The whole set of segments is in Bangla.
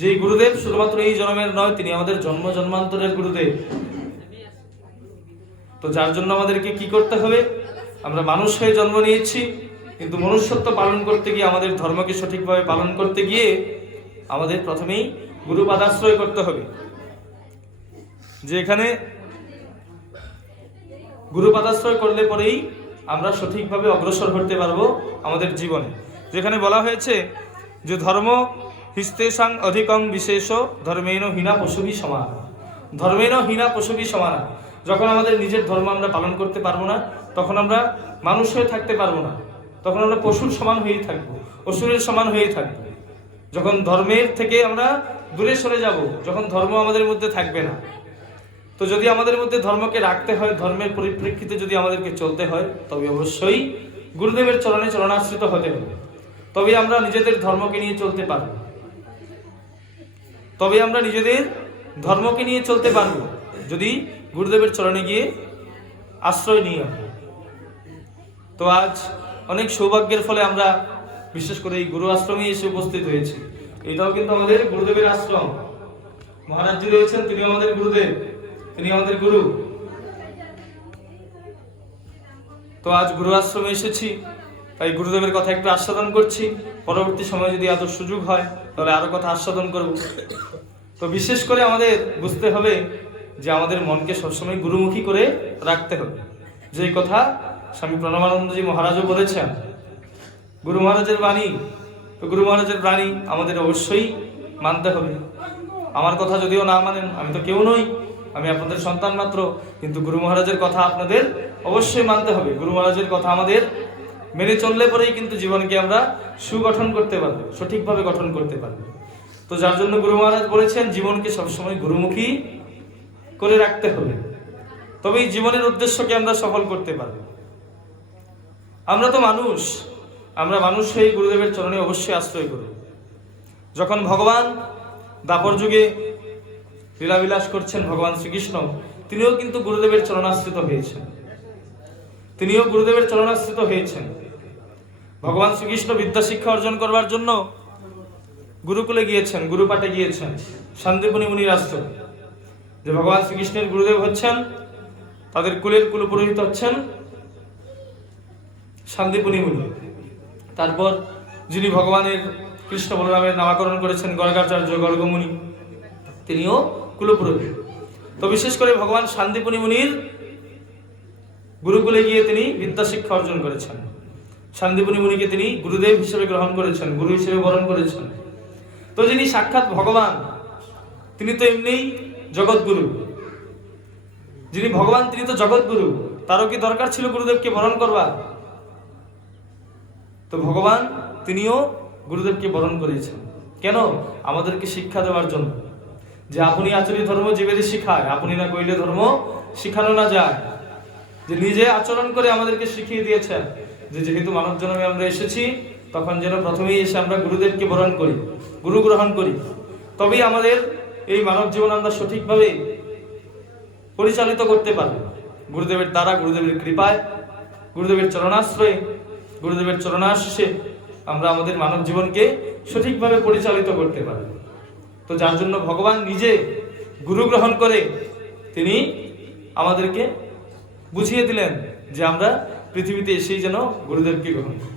যে গুরুদেব শুধুমাত্র এই জন্মের নয়, তিনি আমাদের জন্ম জন্মান্তরের গুরুদেব। তো যার জন্য আমাদেরকে কি করতে হবে? আমরা মানুষ হয়ে জন্ম নিয়েছি, কিন্তু মনুষ্যত্ব পালন করতে গিয়ে, আমাদের ধর্মকে সঠিকভাবে পালন করতে গিয়ে, আমাদের প্রথমেই গুরুপাদাশ্রয় করতে হবে। যে এখানে গুরুপাদাশ্রয় করলে পরেই আমরা সঠিকভাবে অগ্রসর করতে পারব আমাদের জীবনে। যেখানে বলা হয়েছে যে ধর্ম হিস্তেশাং অধিকং বিশেষ ধর্মেন হীনা পশুবি সমান। ধর্মেন হীনা পশুবি সমান। যখন আমাদের নিজের ধর্ম আমরা পালন করতে পারব না, তখন আমরা মানুষ হয়ে থাকতে পারব না। তখন আমরা পশুর সমান হয়েই থাকব, অসুরের সমান হয়েই থাকব। যখন ধর্মের থেকে আমরা দূরে সরে যাব, যখন ধর্ম আমাদের মধ্যে থাকবে না। তো যদি আমাদের মধ্যে ধর্মকে রাখতে হয়, ধর্মের পরিপ্রেক্ষিতে যদি আমাদেরকে চলতে হয়, তবে অবশ্যই গুরুদেবের চরণে চরণাশ্রিত হতে হবে। তবে আমরা নিজেদের ধর্মকে নিয়ে চলতে পারব। তবে আমরা নিজেদের ধর্মকে নিয়ে চলতে পারব, যদি গুরুদেবের চরণে গিয়ে আশ্রয় নিয়ে তো আজ অনেক সৌভাগ্যের ফলে আমরা বিশেষ করে এই গুরু আশ্রমে এসে উপস্থিত হয়েছি। এটাও কিন্তু আমাদের গুরুদেবের আশ্রম। মহারাজজি রয়েছেন তিনি আমাদের গুরুদেব তিনি আমাদের গুরু। তো আজ গুরু আশ্রমে এসেছি। তাই গুরুদেবের কথা একটু আস্বাদন করছি। পরবর্তী সময় যদি এত সুযোগ হয়, তাহলে আরও কথা আস্বাদন করব। তো বিশেষ করে আমাদের বুঝতে হবে যে আমাদের মনকে সবসময় গুরুমুখী করে রাখতে হবে। যে কথা স্বামী প্রণবানন্দজি মহারাজও বলেছেন, গুরু মহারাজের বাণী, তো গুরু মহারাজের বাণী আমাদের অবশ্যই মানতে হবে। আমার কথা যদিও না মানেন, আমি তো কেউ নই, আমি আপনাদের সন্তান মাত্র, কিন্তু গুরু মহারাজের কথা আপনাদের অবশ্যই মানতে হবে। গুরু মহারাজের কথা আমাদের মেনে চললে পরেই কিন্তু জীবনকে আমরা সুগঠন করতে পারব, সঠিকভাবে গঠন করতে পারব। তো যার জন্য গুরু মহারাজ বলেছেন, জীবনকে সবসময় গুরুমুখী করে রাখতে হবে। তবেই জীবনের উদ্দেশ্যকে আমরা সফল করতে পারব। আমরা তো মানুষ, আমরা মানুষ হয়ে গুরুদেবের চরণে অবশ্যই আশ্রয় করব। যখন ভগবান দাপর যুগে লীলাবিলাস করছেন ভগবান শ্রীকৃষ্ণ, তিনিও কিন্তু গুরুদেবের চরণাশ্রিত হয়েছেন। তিনিও গুরুদেবের চরণাশ্রিত হয়েছেন। ভগবান শ্রীকৃষ্ণ বিদ্যা শিক্ষা অর্জন করবার জন্য গুরুকুলে গিয়েছেন, গুরুপাঠে গিয়েছেন, শান্তিপুনি মুনির আশ্রম যে ভগবান শ্রীকৃষ্ণের গুরুদেব হচ্ছেন, তাদের কুলের কুলপুরোহিত হচ্ছেন শান্তিপুনি মুনি। তারপর যিনি ভগবানের কৃষ্ণ বলরামের নামাকরণ করেছেন গর্গাচার্য গর্গমুনি তিনিও কুলপুরোহিত। তো বিশেষ করে ভগবান শান্তিপুনি মুনির গুরুকুলে গিয়ে তিনি বিদ্যা শিক্ষা অর্জন করেছেন। শান্তিপুনি মুনিকে তিনি গুরুদেব হিসেবে গ্রহণ করেছেন, গুরু হিসেবে বরণ করেছেন। তো যিনি সাক্ষাৎ ভগবান, তিনি তো এমনিই জগৎগুরু। যিনি ভগবান, তিনি তো জগৎগুরু। তারও কি দরকার ছিল গুরুদেবকে বরণ করবার? তো ভগবান, তিনিও গুরুদেবকে বরণ করিয়েছেন কেন? আমাদেরকে শিক্ষা দেওয়ার জন্য। যে আপনি আচরি ধর্ম জীবেদের শিখায়, আপনি না কইলে ধর্ম শিখানো না যায়। যে নিজে আচরণ করে আমাদেরকে শিখিয়ে দিয়েছেন যে যেহেতু মানব জন্মে আমরা এসেছি, তখন যেন প্রথমেই এসে আমরা গুরুদেবকে বরণ করি, গুরু গ্রহণ করি। তবেই আমাদের এই মানব জীবন আমরা সঠিকভাবে পরিচালিত করতে পারব। গুরুদেবের দ্বারা, গুরুদেবের কৃপায়, গুরুদেবের চরণাশ্রয়ে, গুরুদেবের চরণাশিসে আমরা আমাদের মানব জীবনকে সঠিকভাবে পরিচালিত করতে পারি তো যার জন্য ভগবান নিজে গুরু গ্রহণ করে, তিনি আমাদেরকে বুঝিয়ে দিলেন যে আমরা পৃথিবীতে এসেই যেন গুরুদেবকে গ্রহণ করি।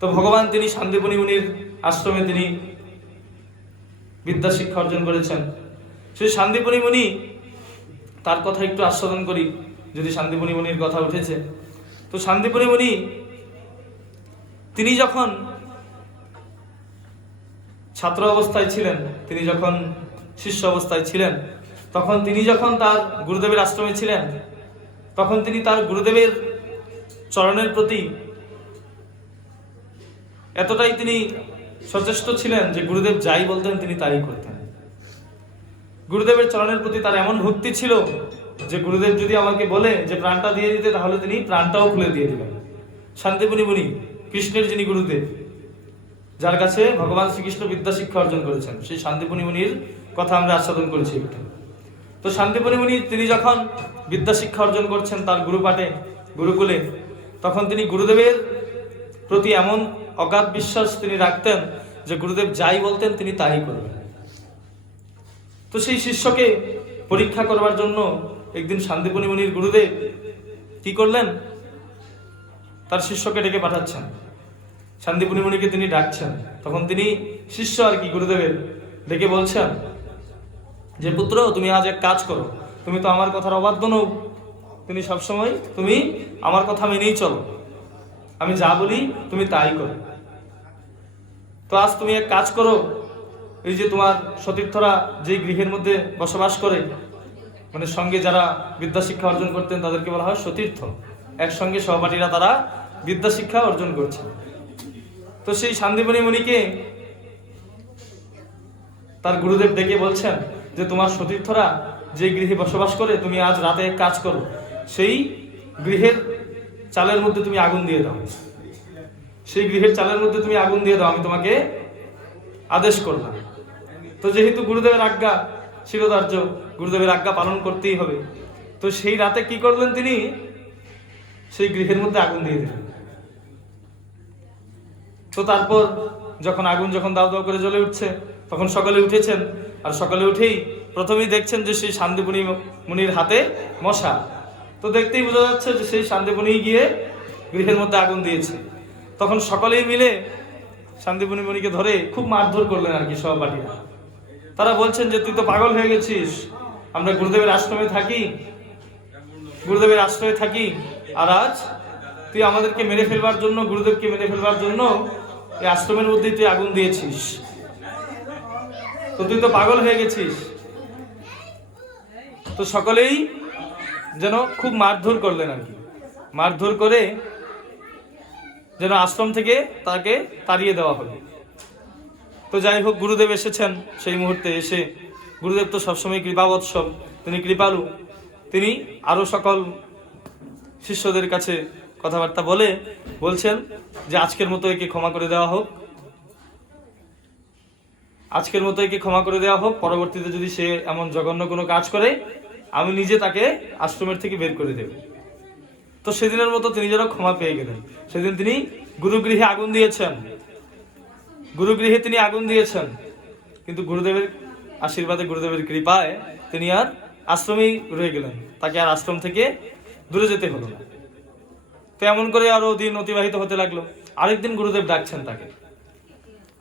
তো ভগবান তিনি শান্তিপনি মুনির আশ্রমে তিনি বিদ্যা শিক্ষা অর্জন করেছেন। সেই শান্তিপনি মুনি, তার কথা একটু আস্বাদন করি, যদি শান্তিপনি মুনির কথা উঠেছে। তো শান্তিপনি মুনি, তিনি যখন ছাত্র অবস্থায় ছিলেন, তিনি যখন শিষ্য অবস্থায় ছিলেন তখন তিনি যখন তার গুরুদেবের আশ্রমে ছিলেন, তখন তিনি তার গুরুদেবের চরণের প্রতি এতটাই তিনি সচেষ্ট ছিলেন যে গুরুদেব যাই বলতেন তিনি তাই করতেন। গুরুদেবের চরণের প্রতি তার এমন ভক্তি ছিল যে গুরুদেব যদি আমাকে বলে যে প্রাণটা দিয়ে দিতে, তাহলে তিনি প্রাণটাও খুলে দিয়ে দিবেন শান্তিপুনি মুনি, কৃষ্ণের যিনি গুরুদেব, যার কাছে ভগবান শ্রীকৃষ্ণ বিদ্যা শিক্ষা অর্জন করেছেন, সেই শান্তিপুনি মুনির কথা আমরা আস্বাদন করেছি একটু তো শান্তিপুনি মুনি, তিনি যখন বিদ্যা শিক্ষা অর্জন করছেন তার গুরুপাঠে, গুরুকুলে, তখন তিনি গুরুদেবের প্রতি এমন অগাধ বিশ্বাস তিনি রাখতেন যে গুরুদেব যাই বলতেন তিনি তাই করবেন। তো সেই শিষ্যকে পরীক্ষা করবার জন্য একদিন শান্তিপনি মুনির গুরুদেব কি করলেন? তার শিষ্যকে ডেকে পাঠাচ্ছেন। শান্তিপুনি মুনিকে তিনি ডাকছেন। তখন তিনি শিষ্য আর কি গুরুদেবের ডেকে বলছেন যে পুত্র, তুমি আজ এক কাজ করো। তুমি তো আমার কথার অবাধ্য নও। তুমি সবসময় তুমি আমার কথা মেনেই চলো। আমি যা বলি তুমি তাই করো। তো আজ তুমি এক কাজ করো। এই যে তোমার সতীর্থরা যে গৃহের মধ্যে বসবাস করে মানে সঙ্গে যারা বিদ্যা শিক্ষা অর্জন করতেন তাদেরকে বলা হয় সতীর্থ। একসঙ্গে সহপাঠীরা তারা বিদ্যা শিক্ষা অর্জন করছে তো সেই শান্তিমণি মুনিকে তার গুরুদেব ডেকে বলছেন যে তোমার সতীর্থরা যে গৃহে বসবাস করে, তুমি আজ রাতে কাজ করো। সেই গৃহের চালের মধ্যে তুমি আগুন দিয়ে দাও। সেই গৃহের চালের মধ্যে তুমি আগুন দিয়ে দাও, আমি তোমাকে আদেশ করলাম। তো যেহেতু গুরুদেবের আজ্ঞা শিরোধার্য, গুরুদেবের আজ্ঞা পালন করতেই হবে, তো সেই রাতে কি করলেন তিনি? সেই গৃহের মধ্যে আগুন দিয়ে দিলেন। তো তারপর যখন আগুন যখন দাও দাও করে জ্বলে উঠছে তখন সকালে উঠেছেন। আর সকালে উঠেই প্রথমেই দেখছেন যে সেই শান্তিপুনি মুনির হাতে মশা। তো দেখতেই বোঝা যাচ্ছে যে সেই শান্তিপুনি গিয়ে গৃহের মধ্যে আগুন দিয়েছে। তখন সকলেই মিলে শান্তিপুনি মুনিকে ধরে খুব মারধর করলেন আর কি সহপাঠীরা। তারা বলছেন যে, তুই তো পাগল হয়ে গেছিস। আমরা গুরুদেবের আশ্রমে থাকি। গুরুদেবের আশ্রয়ে থাকি। আর আজ তুই আমাদেরকে মেরে ফেলবার জন্য, গুরুদেবকে মেরে ফেলবার জন্য এই আশ্রমের মধ্যেই তুই আগুন দিয়েছিস। তো তুই তো পাগল হয়ে গেছিস। তো সকলেই যেন খুব মারধর করলেন আর কি। মারধর করে যেন আশ্রম থেকে তাকে তাড়িয়ে দেওয়া হবে তো যাই হোক, গুরুদেব এসেছেন সেই মুহূর্তে এসে। গুরুদেব তো সবসময় কৃপাবৎসব তিনি কৃপালু। তিনি আরও সকল শিষ্যদের কাছে কথাবার্তা বলে, বলছেন যে আজকের মতো একে ক্ষমা করে দেওয়া হোক। আজকের মতো একে ক্ষমা করে দেওয়া হোক, পরবর্তীতে যদি সে এমন জঘন্য কোনো কাজ করে, আমি নিজে তাকে আশ্রমের থেকে বের করে দেব। তো সেদিনের মতো তিনি যেন ক্ষমা পেয়ে গেলেন। সেদিন তিনি গুরুগৃহে আগুন দিয়েছেন। গুরুগৃহে তিনি আগুন দিয়েছেন। কিন্তু গুরুদেবের আশীর্বাদে, গুরুদেবের কৃপায় তিনি আর আশ্রমেই রয়ে গেলেন। তাকে আর আশ্রম থেকে দূরে যেতে হলো না। তো এমন করে আরও দিন অতিবাহিত হতে লাগল। আরেকদিন গুরুদেব ডাকছেন তাকে।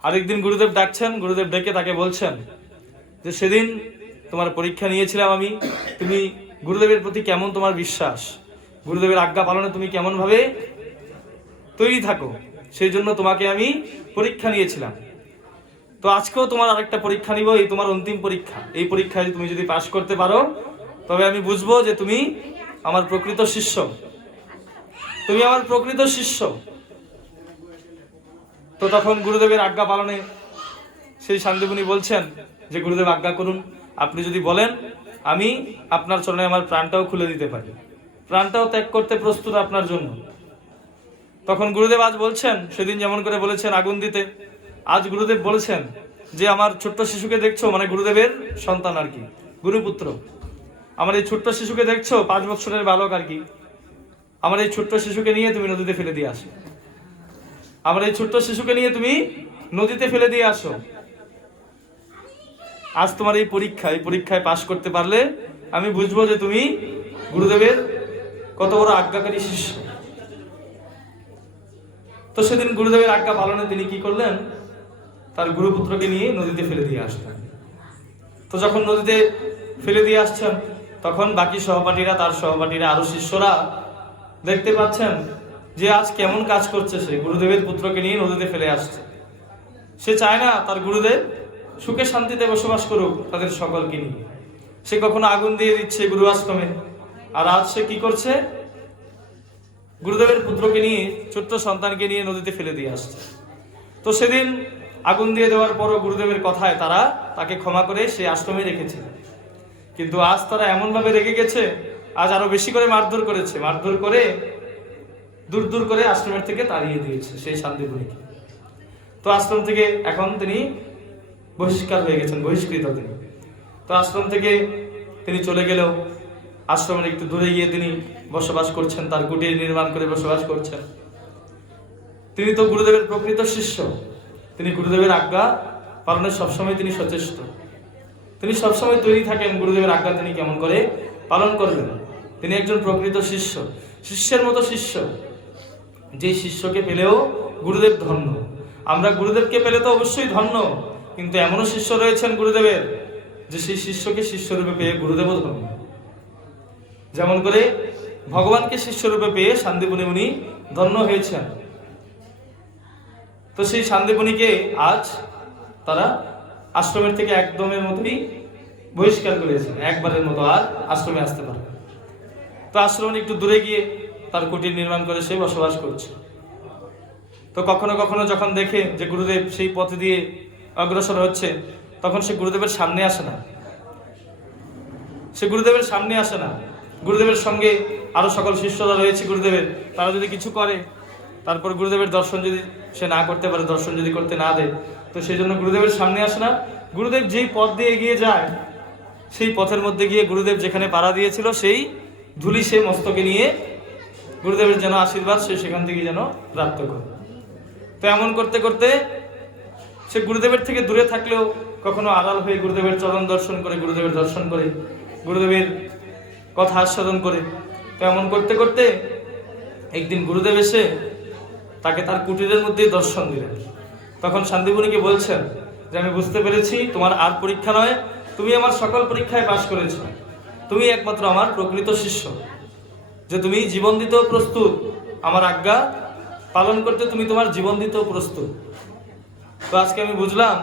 আরেকদিন গুরুদেব ডাকছেন, গুরুদেব ডেকে তাকে বলছেন যে, সেদিন তোমার পরীক্ষা নিয়েছিলাম আমি, তুমি গুরুদেবের প্রতি কেমন তোমার বিশ্বাস? গুরুদেবের আজ্ঞা পালনে তুমি কেমন ভাবে তৈরি থাকো? সেই জন্য তোমাকে আমি পরীক্ষা নিয়েছিলাম। তো আজকেও তোমার আরেকটা পরীক্ষা নিব, এই তোমার অন্তিম পরীক্ষা। এই পরীক্ষায় তুমি যদি পাশ করতে পারো, তবে আমি বুঝব যে তুমি আমার প্রকৃত শিষ্য। তুমি আমার প্রকৃত শিষ্য। তো তখন গুরুদেবের আজ্ঞা পালনে সেই শান্তিপুনি বলছেন যে, গুরুদেব, আজ্ঞা করুন। আপনি যদি বলেন, আমি আপনার চরণে আমার প্রাণটাও খুলে দিতে পারি। প্রাণটাও ত্যাগ করতে প্রস্তুত আপনার জন্য। তখন গুরুদেব আজ বলছেন, সেদিন যেমন করে বলেছেন আগুন দিতে, আজ গুরুদেব বলেছেন যে, আমার ছোট্ট শিশুকে দেখছ মানে গুরুদেবের সন্তান আর কি, গুরুপুত্র। আমার এই ছোট্ট শিশুকে দেখছ, পাঁচ বছরের বালক আর কি। আমার এই ছোট্ট শিশুকে নিয়ে তুমি নদীতে ফেলে দিয়ে আসো। আমার এই ছোট্ট শিশুকে নিয়ে তুমি নদীতে ফেলে দিয়ে আসো। আজ তোমার এই পরীক্ষা, এই পরীক্ষায় পাশ করতে পারলে আমি বুঝব যে তুমি গুরুদেবের কত বড় আজ্ঞাকারী শিষ্য তো সেদিন গুরুদেবের আজ্ঞা পালনে তিনি কি করলেন? তার গুরুপুত্রকে নিয়ে নদীতে ফেলে দিয়ে আসলেন। তো যখন নদীতে ফেলে দিয়ে আসছেন, তখন বাকি সহপাঠীরা, তার সহপাঠীরা, আরও শিষ্যরা দেখতে পাচ্ছেন যে আজ কেমন কাজ করছে সে গুরুদেবের পুত্রকে নিয়ে নদীতে ফেলে আসছে। সে চায় না তার গুরুদেব সুখে শান্তিতে বসবাস করুক তাদের সকলকে নিয়ে। সে কখনো আগুন দিয়ে দিচ্ছে গুরু আশ্রমে আর আজ সে কি করছে? গুরুদেবের পুত্রকে নিয়ে, ছোট্ট সন্তানকে নিয়ে নদীতে ফেলে দিয়ে আসছে। তো সেদিন আগুন দিয়ে দেওয়ার পরও গুরুদেবের কথায় তারা তাকে ক্ষমা করে সে আশ্রমে রেখেছে। কিন্তু আজ তারা এমনভাবে রেগে গেছে, আজ আরও বেশি করে মারধর করেছে। মারধর করে দূর দূর করে আশ্রমের থেকে তাড়িয়ে দিয়েছে সেই শান্তিপুরীকে। তো আশ্রম থেকে এখন তিনি বহিষ্কার হয়ে গেছেন, বহিষ্কৃত তিনি। তো আশ্রম থেকে তিনি চলে গেলেও আশ্রমের একটু দূরে গিয়ে তিনি বসবাস করছেন, তার কুটির নির্মাণ করে বসবাস করছেন। তিনি তো গুরুদেবের প্রকৃত শিষ্য। তিনি গুরুদেবের আজ্ঞা পালনের সবসময় তিনি সচেষ্ট। তিনি সবসময় তৈরি থাকেন গুরুদেবের আজ্ঞা তিনি কেমন করে পালন করবেন। তিনি একজন প্রকৃত শিষ্য, শিষ্যের মতো শিষ্য। যে শিষ্যকে পেলেও গুরুদেব ধন্য। আমরা গুরুদেবকে পেলে তো অবশ্যই ধন্য, কিন্তু এমনও শিষ্য রয়েছেন গুরুদেবের যে সেই শিষ্যকে শিষ্যরূপে পেয়ে গুরুদেবও ধন্য। যেমন করে ভগবানকে শিষ্যরূপে পেয়ে শান্তিপুনি উনি ধন্য হয়েছেন। তো সেই শান্তিপুনিকে আজ তারা আশ্রমের থেকে একদমের মতোই বহিষ্কার করেছেন। একবারের মতো আর আশ্রমে আসতে পারে তো আশ্রম একটু দূরে গিয়ে তার কুটির নির্মাণ করে সে বসবাস করছে। তো কখনো কখনো যখন দেখে যে গুরুদেব সেই পথ দিয়ে অগ্রসর হচ্ছে, তখন সে গুরুদেবের সামনে আসে না। সে গুরুদেবের সামনে আসে না। গুরুদেবের সঙ্গে আরও সকল শিষ্যরা রয়েছে গুরুদেবের। তারা যদি কিছু করে, তারপর গুরুদেবের দর্শন যদি সে না করতে পারে, দর্শন যদি করতে না দেয়, তো সেই জন্য গুরুদেবের সামনে আসে না। গুরুদেব যেই পথ দিয়ে এগিয়ে যায়, সেই পথের মধ্যে গিয়ে গুরুদেব যেখানে পাড়া দিয়েছিল, সেই ধুলি সে মস্তকে নিয়ে গুরুদেবের যেন আশীর্বাদ সে সেখান থেকে যেন প্রাপ্ত করে। তো এমন করতে করতে সে গুরুদেবের থেকে দূরে থাকলেও কখনো আড়াল হয়ে গুরুদেবের চরণ দর্শন করে, গুরুদেবের দর্শন করে, গুরুদেবের কথা আস্বাদন করে। তো এমন করতে করতে একদিন গুরুদেব এসে তাকে তার কুটিরের মধ্যে দর্শন দিলেন। তখন শান্তিপুরীকে বলছেন যে, আমি বুঝতে পেরেছি তোমার আর পরীক্ষা নয়, তুমি আমার সকল পরীক্ষায় পাশ করেছ। তুমি একমাত্র আমার প্রকৃত শিষ্য। যে তুমি জীবন দিতেও প্রস্তুত, আমার আজ্ঞা পালন করতে তুমি তোমার জীবন দিতেও প্রস্তুত। তো আজকে আমি বুঝলাম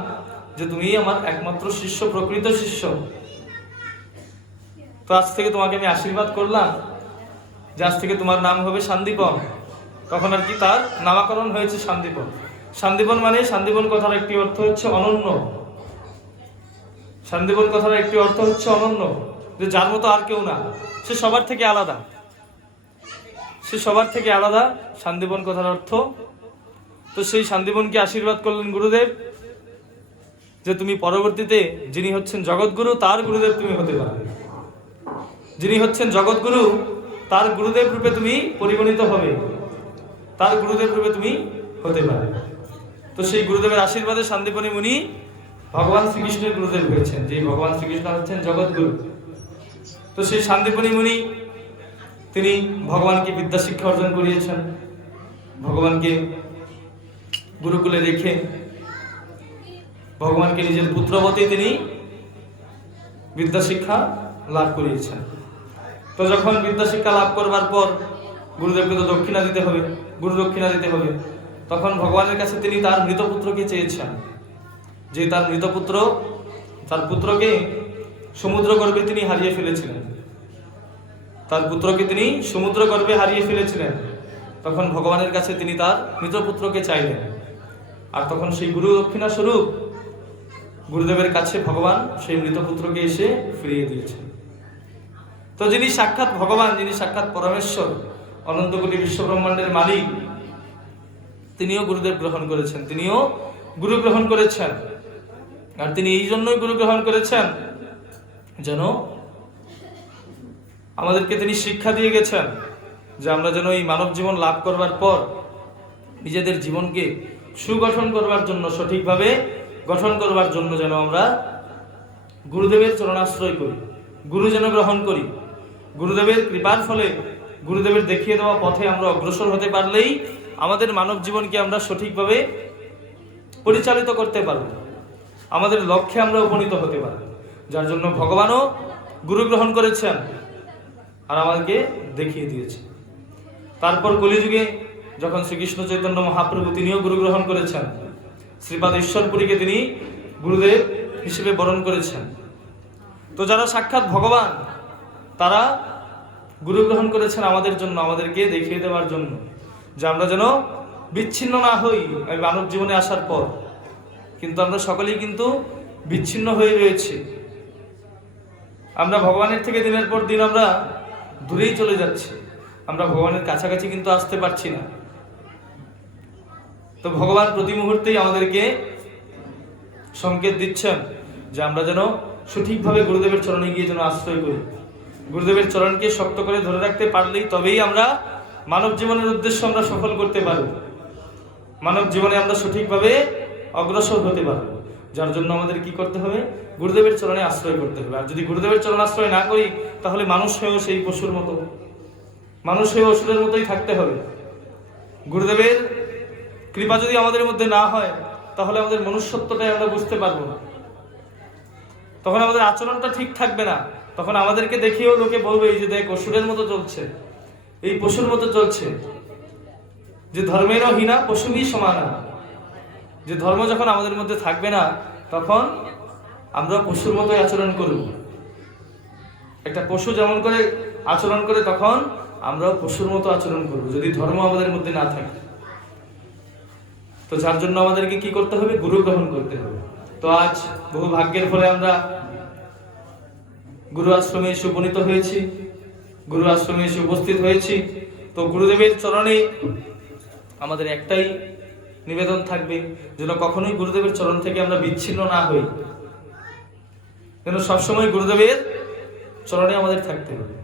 যে তুমি আমার একমাত্র শিষ্য, প্রকৃত শিষ্য। তো আজ থেকে তোমাকে আমি আশীর্বাদ করলাম যে আজ থেকে তোমার নাম হবে শান্তিপন। তখন আর কি তার নামাকরণ হয়েছে শান্তিপন। শান্তিপন মানে শান্তিপন কথার একটি অর্থ হচ্ছে অনন্য। শান্তিপন কথার একটি অর্থ হচ্ছে অনন্য, যে যার মতো আর কেউ না, সে সবার থেকে আলাদা। সে সবার থেকে আলাদা। শান্তিপন কথার অর্থ, তো সেই শান্তিপনকে আশীর্বাদ করলেন গুরুদেব যে তুমি পরবর্তীতে যিনি হচ্ছেন জগৎগুরু, তার গুরুদেব তুমি হতে পারবে যিনি হচ্ছেন জগৎগুরু, তার গুরুদেব রূপে তুমি পরিগণিত হবে। তার গুরুদেব রূপে তুমি হতে পারবে তো সেই গুরুদেবের আশীর্বাদে শান্তিপনী মুনি ভগবান শ্রীকৃষ্ণের গুরুদেব হয়েছেন, যে ভগবান শ্রীকৃষ্ণ হচ্ছেন জগৎগুরু। তো সেই শান্তিপনী মুনি তিনি ভগবানকে বিদ্যা শিক্ষা অর্জন করিয়েছেন। ভগবানকে গুরুকুলে রেখে ভগবানকে নিজের পুত্রবতী তিনি বিদ্যা শিক্ষা লাভ করিয়েছেন। তো যখন বিদ্যা শিক্ষা লাভ করবার পর গুরুদেবকে তো দক্ষিণা দিতে হবে, গুরু দক্ষিণা দিতে হবে, তখন ভগবানের কাছে তিনি তার মৃত পুত্রকে চেয়েছেন। যে তার মৃত পুত্র তার পুত্রকে সমুদ্র গর্ভে তিনি হারিয়ে ফেলেছিলেন। তার পুত্রকে তিনি সমুদ্র গর্ভে হারিয়ে ফেলেছিলেন। তখন ভগবানের কাছে তিনি তার মৃত পুত্রকে চাইলেন। আর তখন সেই গুরু দক্ষিণা স্বরূপ গুরুদেবের কাছে ভগবান সেই মৃত পুত্রকে এসে ফিরিয়ে দিয়েছেন। তো যিনি সাক্ষাৎ ভগবান, যিনি সাক্ষাৎ পরমেশ্বর, অনন্তকোটি বিশ্বব্রহ্মাণ্ডের মালিক, তিনিও গুরুদেব গ্রহণ করেছেন, তিনিও গুরু গ্রহণ করেছেন। আর তিনি এই জন্যই গুরু গ্রহণ করেছেন যেন আমাদেরকে তিনি শিক্ষা দিয়ে গেছেন যে আমরা যেন এই মানব জীবন লাভ করবার পর নিজেদের জীবনকে সুগঠন করবার জন্য, সঠিকভাবে গঠন করবার জন্য যেন আমরা গুরুদেবের চরণাশ্রয় করি, গুরু যেন গ্রহণ করি। গুরুদেবের কৃপার ফলে গুরুদেবের দেখিয়ে দেওয়া পথে আমরা অগ্রসর হতে পারলেই আমাদের মানব জীবনকে আমরা সঠিকভাবে পরিচালিত করতে পারব। আমাদের লক্ষ্যে আমরা উপনীত হতে পারব। যার জন্য ভগবানও গুরু গ্রহণ করেছেন। আর আমাদেরকে দেখিয়ে দিয়েছে। তারপর কলিযুগে যখন শ্রীকৃষ্ণ চৈতন্য মহাপ্রভু তিনিও গুরু গ্রহণ করেছেন, শ্রীপাদ ঈশ্বরপুরীকে তিনি গুরুদেব হিসেবে বরণ করেছেন। তো যারা সাক্ষাৎ ভগবান, তারা গুরু গ্রহণ করেছেন আমাদের জন্য, আমাদেরকে দেখিয়ে দেওয়ার জন্য, যে আমরা যেন বিচ্ছিন্ন না হই এই মানব জীবনে আসার পর। কিন্তু আমরা সকলেই কিন্তু বিচ্ছিন্ন হয়ে রয়েছি। আমরা ভগবানের থেকে দিনের পর দিন আমরা দূরেই চলে যাচ্ছে। আমরা ভগবানের কাছাকাছি কিন্তু আসতে পারছি না। তো ভগবান প্রতি মুহূর্তেই আমাদেরকে সংকেত দিচ্ছেন যে আমরা যেন সঠিকভাবে গুরুদেবের চরণে গিয়ে যেন আশ্রয় করি। গুরুদেবের চরণকে শক্ত করে ধরে রাখতে পারলেই তবেই আমরা মানব জীবনের উদ্দেশ্য আমরা সফল করতে পারব। মানব জীবনে আমরা সঠিকভাবে অগ্রসর হতে পারব। যার জন্য আমাদের কি করতে হবে? গুরুদেবের চরণে আশ্রয় করতে হবে। আর যদি গুরুদেবের চরণ আশ্রয় না করি, তাহলে মানুষ হয়েও সেই পশুর মতো। মানুষ হয়ে অসুরের মতোই থাকতে হবে। গুরুদেবের কৃপা যদি আমাদের মধ্যে না হয়, তাহলে আমাদের মনুষ্যত্বটাই আমরা বুঝতে পারব না। তখন আমাদের আচরণটা ঠিক থাকবে না। তখন আমাদেরকে দেখিয়েও লোকে বলবে, এই যে দেখ, অসুরের মতো চলছে। এই পশুর মতো চলছে। যে ধর্মেরও হীনা পশুবই সমানা যে ধর্ম যখন আমাদের মধ্যে থাকবে না, তখন আমরা পশুর মতোই আচরণ করব। একটা পশু যেমন করে আচরণ করে তখন আমরাও পশুর মতো আচরণ করব, যদি ধর্ম আমাদের মধ্যে না থাকে। তো যার জন্য আমাদেরকে কি করতে হবে? গুরু গ্রহণ করতে হবে। তো আজ বহু ভাগ্যের ফলে আমরা গুরু আশ্রমে এসে উপনীত হয়েছি, গুরু আশ্রমে এসে উপস্থিত হয়েছি। তো গুরুদেবের চরণে আমাদের একটাই নিবেদন থাকবে, যেন কখনোই গুরুদেবের চরণ থেকে আমরা বিচ্ছিন্ন না হই। যেন সবসময় গুরুদেবের চরণে আমাদের থাকতে হবে।